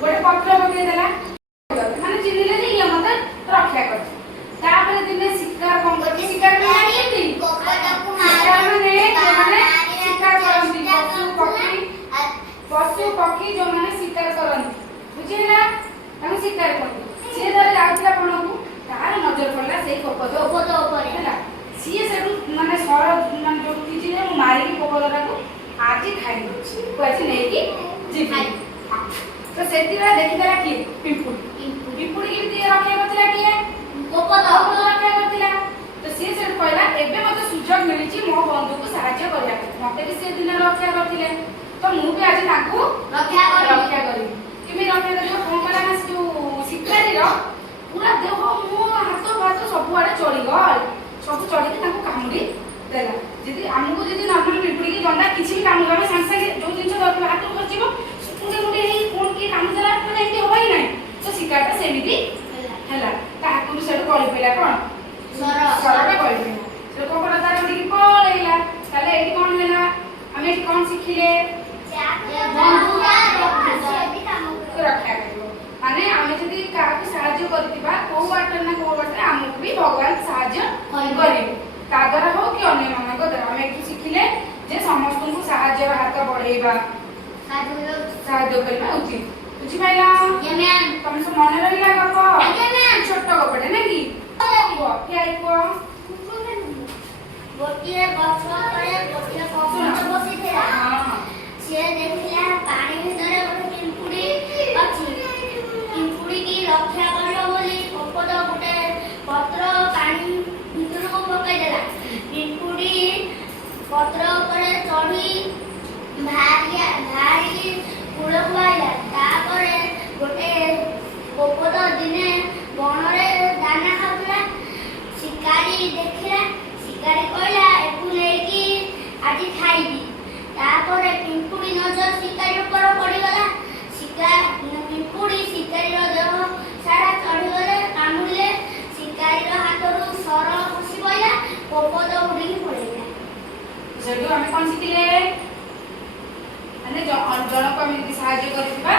गोटे पत्र पकेदेला माने चिन्हले जे ये मते रक्षा कर तापर दिने शिकार कोन करती शिकार में आइएती शिकार माने शिकार करती पशु पक्षी जो माने शिकार करती बुझिला हम शिकार करती से धरे जाउतला कोनकू तार नजर पड़ला से कोपद ऊपर हैला सीए सेडू माने सर माने जो किछि ने मारी की कोपदरा को आजी खाई दउछि कोछि नै की जीवी तो सेतिरा देखिदेला कि पिंपुड़ी पिंपुड़ी की दिए रखे करथिला कि कोपद रखे करथिला तो से सेडू कहला एबे मते सुजोग मिलिछि मो बंधु को सहायता करिया मते भी से दिन रक्षा करथिले तो मु भी आज ताकू रक्षा करी किमे रक्षा करियो कोन कला ना जो शिकारी रो पूरा देह मो हाथ भात सब आड़े चढ़ी गल सब चढ़ी के ताकू कामुडी देला जदी हमको जदी नॉर्मल पिंपुड़ी की गंदा किछि भी काम करबे संग संग जो जिंस दरके हाथ ऊपर जीवो मुंडे मुंडे ही कोन की काम देला माने एंती होई नै तो शिकारटा सेमिति हैला ताकू सेड कॉल पेला कोन सरटा कॉल पेला से कोपड़ा तार उडी की पळेला ताले एटी कोन हैला हमें एटी कोन सिखिले बंधुता रक्षा करियो माने आमे जदी काकू सहाय्य करतिबा को वाटर ना को वाटर हमको भी भगवान सहाय्य करिवे ता द्वारा हो कि अन्य मानक द्वारा हमें एटी सिखिले जे समस्त को सहाय्य हाथ बढ़ेबा साहाय्य करबा उचित बुझि पाइला ये मैम तुम सब मन रहिला गप आगे मैम छोट गपटे नै की कि आइको गोटिए गछ परे गोटिए पक्षी बसिथे हां से देखिला पानी भितरे गोटे पिंपुड़ी अछि पिंपुड़ी की रक्षा करियो बोली कोपद गोटे पत्र पानी भितर को पकाई देला पिंपुड़ी पत्र ऊपर चढ़ी भारी कूलକୁ आइला तापरे गोटे कोपद दिने बनरे दाना खाउला शिकारी देखिला शिकारी कहला एकु लेकी आज खाइबी तापरे पिंपुड़ी नजर शिकारी ऊपर पड़ी गला पिंपुड़ी शिकारी रो देह सारा चढ़ी गले कामुड़िले शिकारी रो हाथरू सर खसी पइला कोपद उड़ी पड़िला सेडू हमें कोन सिखिले माने जण को हम सहाय्य करथिबा